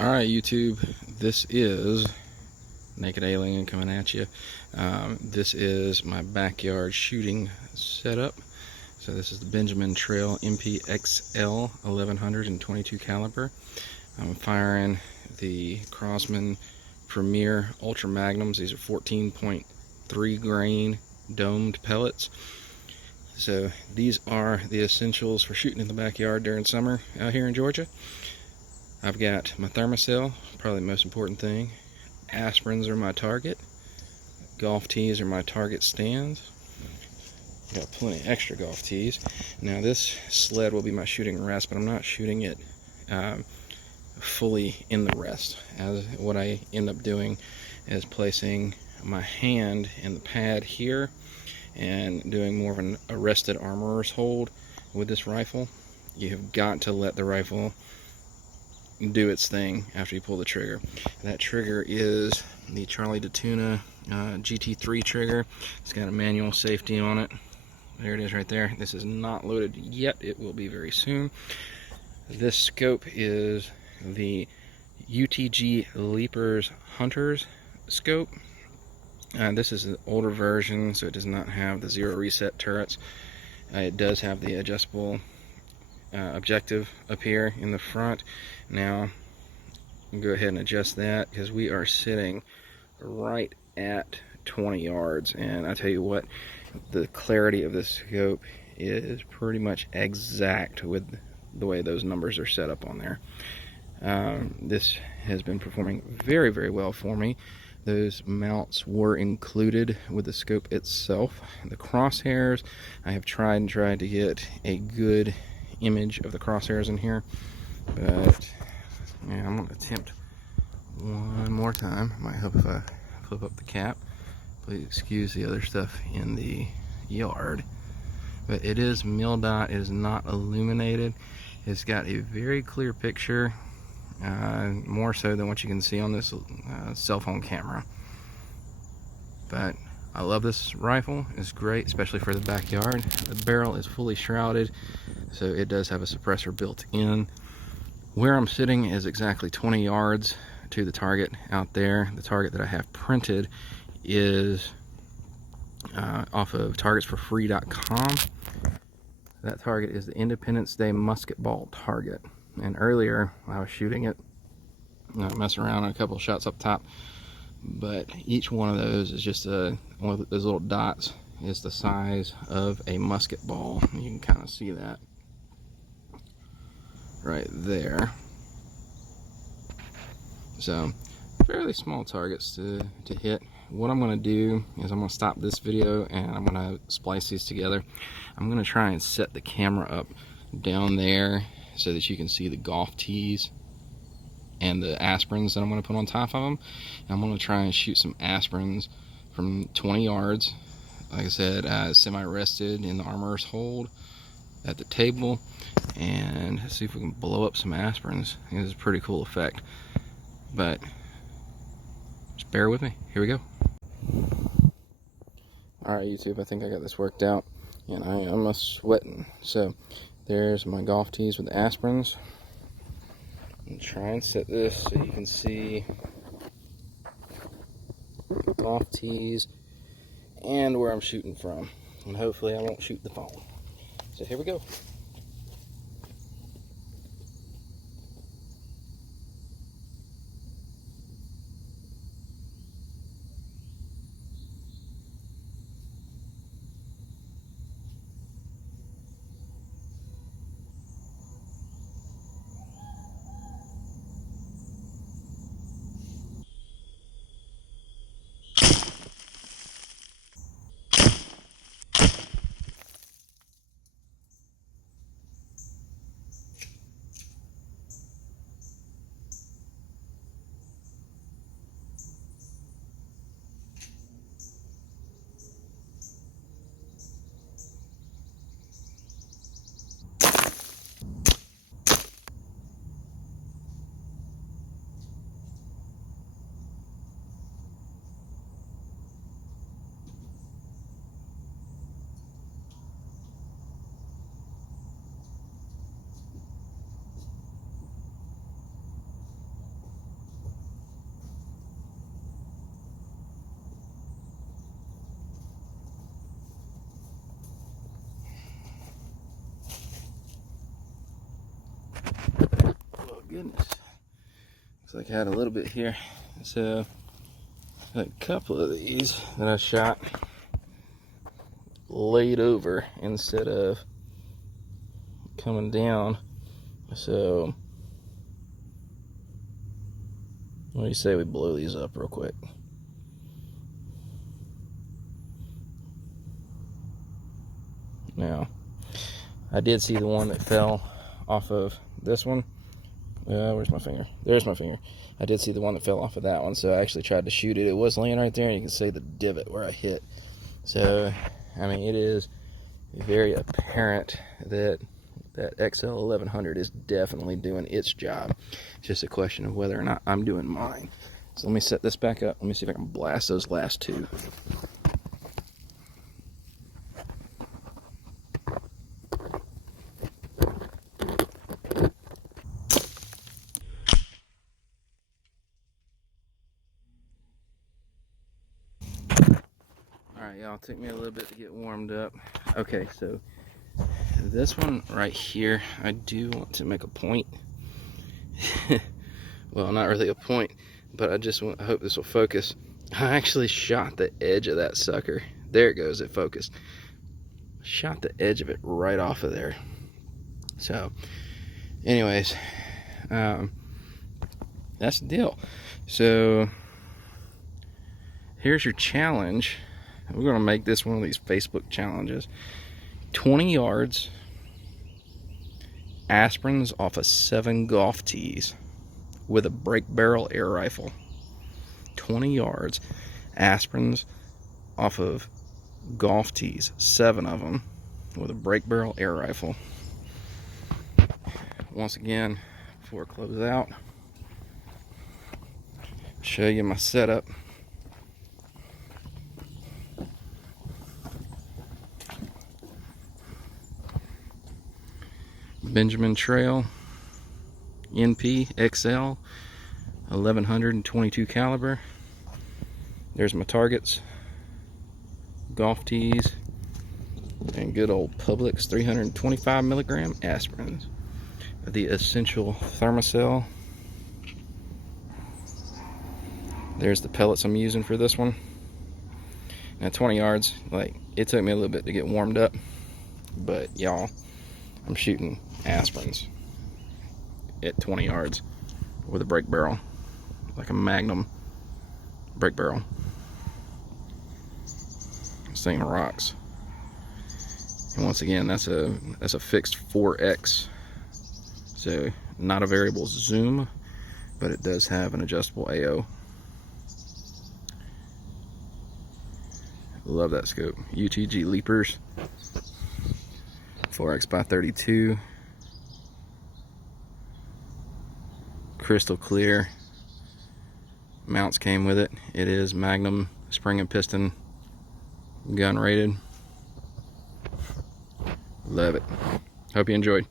Alright, YouTube, this is Naked Alien coming at you. This is my backyard shooting setup. So this is the Benjamin Trail MPXL 1122 caliber. I'm firing the Crosman Premier Ultra Magnums. These are 14.3 grain domed pellets. So these are the essentials for shooting in the backyard during summer out here in Georgia. I've got my thermocell, probably the most important thing. Aspirins are my target. Golf tees are my target stands. Got plenty of extra golf tees. Now this sled will be my shooting rest, but I'm not shooting it fully in the rest. As what I end up doing is placing my hand in the pad here and doing more of an arrested armorer's hold with this rifle. You have got to let the rifle do its thing after you pull the trigger. That trigger is the Charlie to Tuna GT3 trigger. It's got a manual safety on it. There it is right there. This is not loaded yet. It will be very soon. This scope is the UTG Leapers Hunters scope. This is an older version, so it does not have the zero reset turrets. It does have the adjustable objective up here in the front. Now I'll go ahead and adjust that because we are sitting right at 20 yards, and I tell you what, the clarity of this scope is pretty much exact with the way those numbers are set up on there. This has been performing very, very well for me. Those mounts were included with the scope itself. The crosshairs, I have tried to get a good image of the crosshairs in here, but yeah, I'm gonna attempt one more time. Might help if I flip up the cap. Please excuse the other stuff in the yard, but it is MilDOT. It is not illuminated. It's got a very clear picture, more so than what you can see on this cell phone camera. But I love this rifle. It's great, especially for the backyard. The barrel is fully shrouded, so it does have a suppressor built in. Where I'm sitting is exactly 20 yards to the target out there. The target that I have printed is off of targetsforfree.com. That target is the Independence Day musket ball target. And earlier I was shooting it, messing around on a couple of shots up top, but each one of those is just one of those little dots is the size of a musket ball. You can kind of see that right there. So fairly small targets to hit. What I'm going to do is I'm going to stop this video and I'm going to splice these together. I'm going to try and set the camera up down there so that you can see the golf tees and the aspirins that I'm going to put on top of them. And I'm going to try and shoot some aspirins from 20 yards. Like I said, semi-rested in the armorer's hold at the table, and see if we can blow up some aspirins. This is a pretty cool effect, but just bear with me. Here we go. Alright, YouTube, I think I got this worked out, and I am sweating. So there's my golf tees with the aspirins. And try and set this so you can see the golf tees and where I'm shooting from, and hopefully I won't shoot the phone. So here we go. Oh goodness. Looks like I had a little bit here. So a couple of these that I shot laid over instead of coming down. So what do you say we blow these up real quick? Now, I did see the one that fell off of this one. Where's my finger? There's my finger. I did see the one that fell off of that one, so I actually tried to shoot it. It was laying right there, and you can see the divot where I hit. So, I mean, it is very apparent that that XL 1100 is definitely doing its job. It's just a question of whether or not I'm doing mine. So let me set this back up. Let me see if I can blast those last two. Alright, y'all, it took me a little bit to get warmed up. Okay, so this one right here, I do want to make a point. Well, not really a point, but I hope this will focus. I actually shot the edge of that sucker. There it goes, it focused. Shot the edge of it right off of there. So, anyways, that's the deal. So, here's your challenge. We're going to make this one of these Facebook challenges. 20 yards, aspirins off of 7 golf tees with a break barrel air rifle. 20 yards, aspirins off of golf tees, 7 of them, with a break barrel air rifle. Once again, before I close out, show you my setup. Benjamin Trail NP XL 1122 caliber. There's my targets, golf tees, and good old Publix 325 milligram aspirins. The essential thermocell. There's the pellets I'm using for this one. Now 20 yards, like, it took me a little bit to get warmed up, but y'all, I'm shooting aspirins at 20 yards with a break barrel, like a Magnum break barrel. This thing rocks. And once again, that's a fixed 4X, so not a variable zoom, but it does have an adjustable AO. Love that scope. UTG Leapers 4x/32, crystal clear. Mounts came with it. It is Magnum spring and piston gun rated. Love it. Hope you enjoyed.